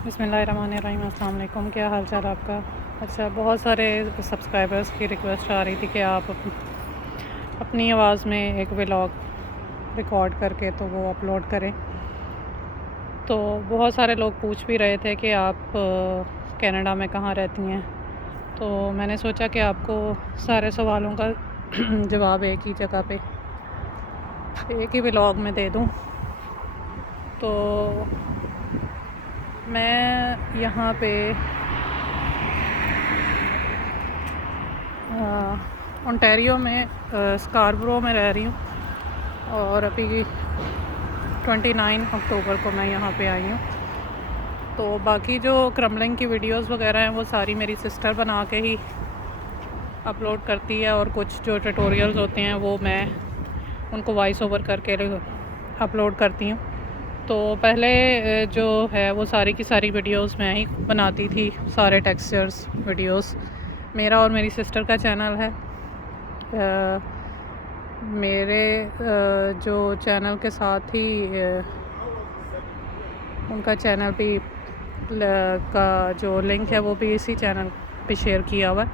बिस्मिल्लाहिर्रहमानिर्रहीम। अस्सलाम वालेकुम। क्या हाल चाल आपका? अच्छा, बहुत सारे सब्सक्राइबर्स की रिक्वेस्ट आ रही थी कि आप अपनी आवाज़ में एक व्लॉग रिकॉर्ड करके तो वो अपलोड करें। तो बहुत सारे लोग पूछ भी रहे थे कि आप कनाडा में कहाँ रहती हैं। तो मैंने सोचा कि आपको सारे सवालों का जवाब एक ही जगह पे एक ही व्लॉग में दे दूँ। तो मैं यहाँ पे ओंटारियो में स्कारबरो में रह रही हूँ और अभी 29 अक्टूबर को मैं यहाँ पे आई हूँ। तो बाकी जो क्रम्बलिंग की वीडियोस वगैरह हैं वो सारी मेरी सिस्टर बना के ही अपलोड करती है, और कुछ जो ट्यूटोरियल्स होते हैं वो मैं उनको वॉइस ओवर करके अपलोड करती हूँ। तो पहले जो है वो सारी की सारी वीडियोस मैं ही बनाती थी, सारे टेक्सचर्स वीडियोस। मेरा और मेरी सिस्टर का चैनल है। मेरे जो चैनल के साथ ही उनका चैनल भी का जो लिंक है वो भी इसी चैनल पे शेयर किया हुआ है।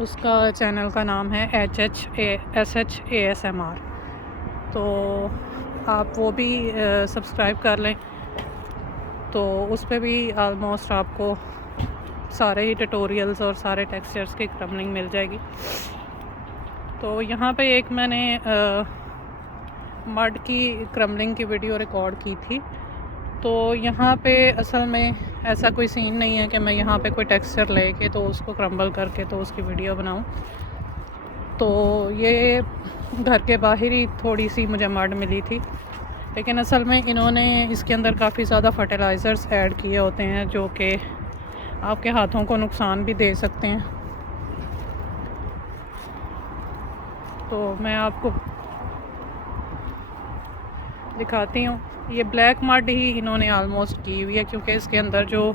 उसका चैनल का नाम है SHASMR। तो आप वो भी सब्सक्राइब कर लें। तो उस पर भी आलमोस्ट आपको सारे ही ट्यूटोरियल्स और सारे टेक्सचर्स की क्रम्बलिंग मिल जाएगी। तो यहाँ पे एक मैंने मड की क्रम्बलिंग की वीडियो रिकॉर्ड की थी। तो यहाँ पे असल में ऐसा कोई सीन नहीं है कि मैं यहाँ पे कोई टेक्सचर लेके तो उसको क्रम्बल करके तो उसकी वीडियो बनाऊँ। तो ये घर के बाहर ही थोड़ी सी मुझे मड मिली थी, लेकिन असल में इन्होंने इसके अंदर काफ़ी ज़्यादा फर्टिलाइज़र्स ऐड किए होते हैं जो कि आपके हाथों को नुकसान भी दे सकते हैं। तो मैं आपको दिखाती हूँ। ये ब्लैक मड ही इन्होंने आलमोस्ट की हुई है, क्योंकि इसके अंदर जो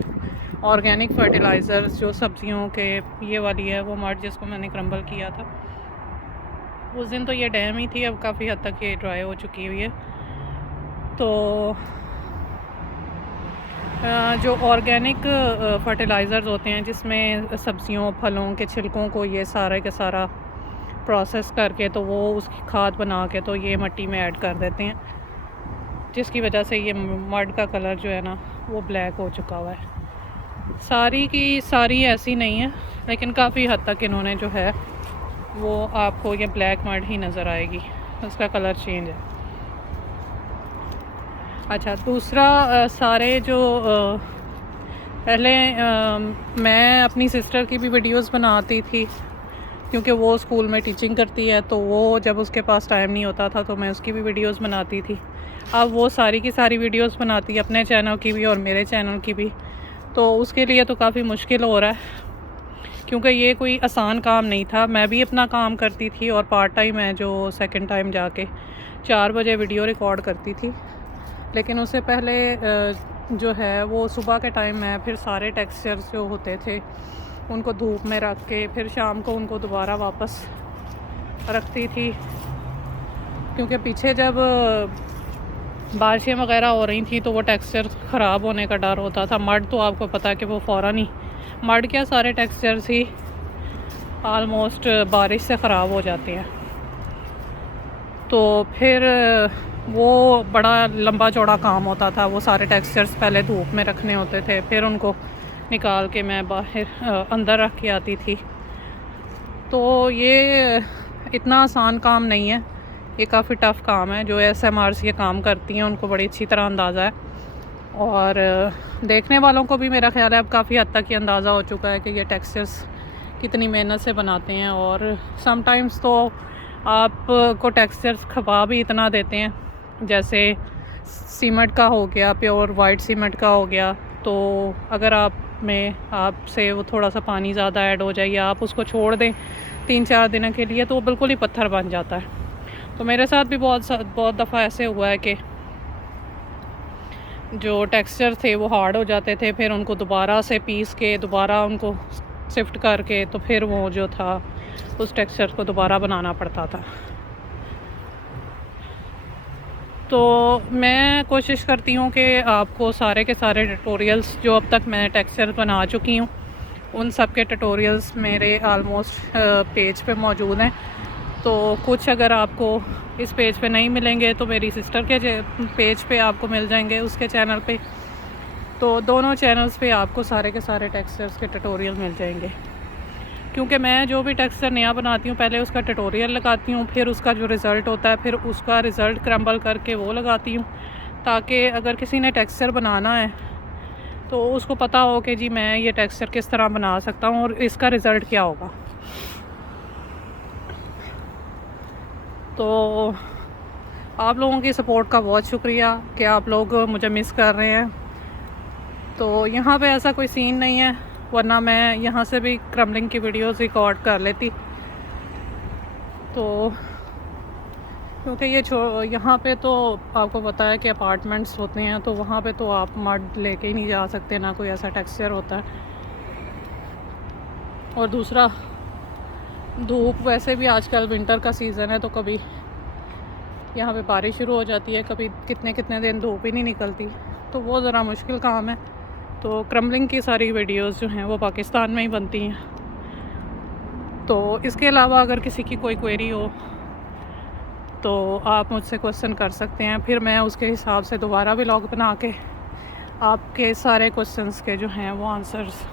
ऑर्गेनिक फर्टिलाइज़र्स जो सब्जियों के ये वाली है वो मड जिसको मैंने क्रम्बल किया था उस दिन तो ये डैम ही थी। अब काफ़ी हद तक ये ड्राई हो चुकी हुई है। तो जो ऑर्गेनिक फर्टिलाइज़र्स होते हैं जिसमें सब्जियों फलों के छिलकों को ये सारा के सारा प्रोसेस करके तो वो उसकी खाद बना के तो ये मिट्टी में ऐड कर देते हैं, जिसकी वजह से ये मड का कलर जो है ना वो ब्लैक हो चुका हुआ है। सारी की सारी ऐसी नहीं है, लेकिन काफ़ी हद तक इन्होंने जो है वो आपको ये ब्लैक मड ही नज़र आएगी, उसका कलर चेंज है। अच्छा, दूसरा सारे जो पहले मैं अपनी सिस्टर की भी वीडियोस बनाती थी, क्योंकि वो स्कूल में टीचिंग करती है। तो वो जब उसके पास टाइम नहीं होता था तो मैं उसकी भी वीडियोस बनाती थी। अब वो सारी की सारी वीडियोस बनाती है, अपने चैनल की भी और मेरे चैनल की भी। तो उसके लिए तो काफ़ी मुश्किल हो रहा है, क्योंकि ये कोई आसान काम नहीं था। मैं भी अपना काम करती थी और पार्ट टाइम है जो सेकंड टाइम जाके 4 बजे वीडियो रिकॉर्ड करती थी। लेकिन उससे पहले जो है वो सुबह के टाइम में फिर सारे टेक्सचर्स जो होते थे उनको धूप में रख के फिर शाम को उनको दोबारा वापस रखती थी, क्योंकि पीछे जब बारिशें वगैरह हो रही थी तो वो टेक्सचर ख़राब होने का डर होता था। मड तो आपको पता है कि वो फ़ौरन ही, मड क्या सारे टेक्सचर्स ही आलमोस्ट बारिश से ख़राब हो जाते हैं। तो फिर वो बड़ा लंबा चौड़ा काम होता था। वो सारे टेक्सचर्स पहले धूप में रखने होते थे, फिर उनको निकाल के मैं बाहर अंदर रख के आती थी। तो ये इतना आसान काम नहीं है, ये काफ़ी टफ़ काम है। जो SMRs ये काम करती हैं उनको बड़ी अच्छी तरह अंदाज़ा है, और देखने वालों को भी मेरा ख़्याल है अब काफ़ी हद तक ये अंदाज़ा हो चुका है कि ये टेक्सचर्स कितनी मेहनत से बनाते हैं। और समटाइम्स तो आपको टेक्सचर्स खपा भी इतना देते हैं, जैसे सीमेंट का हो गया, प्योर वाइट सीमेंट का हो गया। तो अगर आपसे वो थोड़ा सा पानी ज़्यादा ऐड हो जाए या आप उसको छोड़ दें 3-4 दिनों के लिए तो वो बिल्कुल ही पत्थर बन जाता है। तो मेरे साथ भी बहुत दफ़ा ऐसे हुआ है कि जो टेक्सचर थे वो हार्ड हो जाते थे, फिर उनको दोबारा से पीस के दोबारा उनको शिफ्ट करके तो फिर वो जो था उस टेक्सचर को दोबारा बनाना पड़ता था। तो मैं कोशिश करती हूँ कि आपको सारे के सारे ट्यूटोरियल्स जो अब तक मैं टेक्सचर बना चुकी हूँ उन सब के ट्यूटोरियल्स मेरे आलमोस्ट पेज पे मौजूद हैं। तो कुछ अगर आपको इस पेज पे नहीं मिलेंगे तो मेरी सिस्टर के पेज पे आपको मिल जाएंगे, उसके चैनल पे। तो दोनों चैनल्स पे आपको सारे के सारे टेक्सचर्स के ट्यूटोरियल मिल जाएंगे, क्योंकि मैं जो भी टेक्सचर नया बनाती हूँ पहले उसका ट्यूटोरियल लगाती हूँ, फिर उसका जो रिज़ल्ट होता है फिर उसका रिज़ल्ट क्रम्बल करके वो लगाती हूँ, ताकि अगर किसी ने टेक्सचर बनाना है तो उसको पता हो कि जी मैं ये टेक्सचर किस तरह बना सकता हूँ और इसका रिज़ल्ट क्या होगा। तो आप लोगों की सपोर्ट का बहुत शुक्रिया कि आप लोग मुझे मिस कर रहे हैं। तो यहाँ पे ऐसा कोई सीन नहीं है, वरना मैं यहाँ से भी क्रम्बलिंग की वीडियोस रिकॉर्ड कर लेती। तो क्योंकि ये यहाँ पे तो आपको पता है कि अपार्टमेंट्स होते हैं, तो वहाँ पे तो आप मड लेके ही नहीं जा सकते, ना कोई ऐसा टेक्सचर होता है। और दूसरा धूप, वैसे भी आजकल विंटर का सीज़न है तो कभी यहाँ पे बारिश शुरू हो जाती है, कभी कितने कितने दिन धूप ही नहीं निकलती, तो वो ज़रा मुश्किल काम है। तो क्रम्बलिंग की सारी वीडियोस जो हैं वो पाकिस्तान में ही बनती हैं। तो इसके अलावा अगर किसी की कोई क्वेरी हो तो आप मुझसे क्वेश्चन कर सकते हैं, फिर मैं उसके हिसाब से दोबारा व्लॉग बना के आपके सारे क्वेश्चंस के जो हैं वो आंसर्स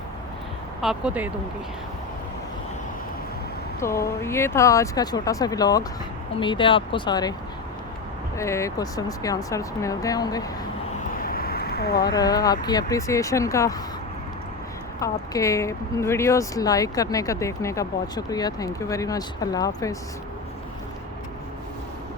आपको दे दूँगी। तो ये था आज का छोटा सा व्लॉग। उम्मीद है आपको सारे क्वेश्चंस के आंसर्स मिल गए होंगे, और आपकी अप्रिसिएशन का, आपके वीडियोस लाइक करने का, देखने का बहुत शुक्रिया। Thank you very much. अल्लाह हाफ़िज़।